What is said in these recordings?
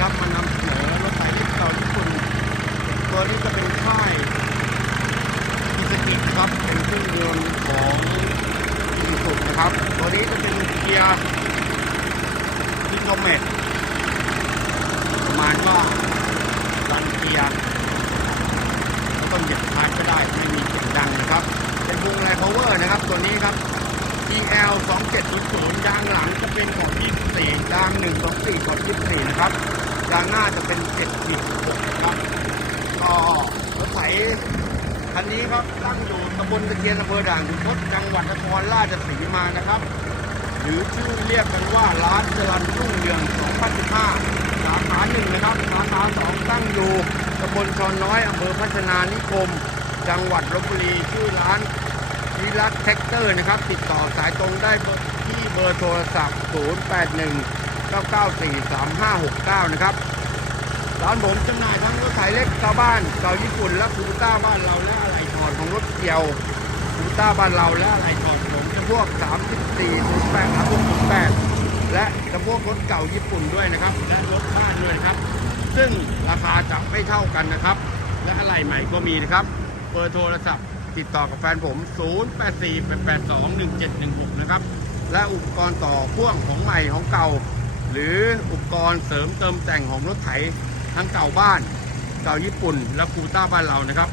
ครับมานำเสนอรถไฟเล็กเก่าญี่ปุ่น ตัวนี้จะเป็นค่ายอิสกิครับเป็นเครื่องยนต์ของที่สุนะครับ ตัวนี้จะเป็นเกียร์กิโลเมตประมาณว่าลันเกียร์แล้วก็เหยียบคลายก็ได้ไม่มีเสียงดังนะครับ เป็นวงไลน์พาวเวอร์นะครับ ตัวนี้ครับ EL 2700ยางหลังจะเป็นของ24ยาง1 2 4ของ24นะครับ ยางหน้าจะเป็น746นะครับก็รถไถคันนี้ครับตั้งอยู่ตำบลตะเคียนอำเภอด่านขุนทดจังหวัดนครราชสีมานะครับ หรือชื่อเรียกกันว่าร้านจรันรุ่งเรือง 2015 สาขาหนึ่งนะครับสาขาสองตั้งอยู่ตำบลชอนน้อยอำเภอพัฒนานิคม จังหวัดลบบุรีชื่อร้านวิรัตแท็กเตอร์นะครับ ติดต่อสายตรงได้ที่เบอร์โทรศัพท์ 081 994 3569 นะครับร้านผมจำหน่ายทั้งรถไถเล็กชาวบ้านเก่าญี่ปุ่นและคูต้าบ้านเราและอะไหล่ถอดของรถเกี่ยวคูต้าบ้านเราและอะไหล่ถอดผมจะพวก 34 08 3608 และจะพวกรถเก่าญี่ปุ่นด้วยนะครับ และรถบ้านด้วยนะครับ ซึ่งราคาจะไม่เท่ากันนะครับ และอะไหล่ใหม่ก็มีนะครับเบอร์โทรศัพท์ติดต่อกับแฟนผม 0848821716 นะครับ และอุปกรณ์ต่อพ่วงของใหม่ของเก่า หรืออุปกรณ์เสริมเติมแต่งของรถไถทั้งเก่าบ้านเก่าญี่ปุ่น และคูต้าบ้านเรานะครับ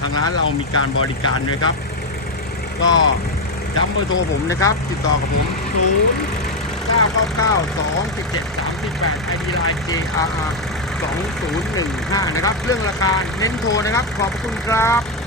ทางร้านเรามีการบริการด้วยครับ ก็ย้ำเบอร์โทรผมนะครับ ติดต่อกับผม 0 9 9 9 2 7 7 3 8 ID Line JRR 2015 นะครับ เรื่องราคาเน้นโทรนะครับ ขอบคุณครับ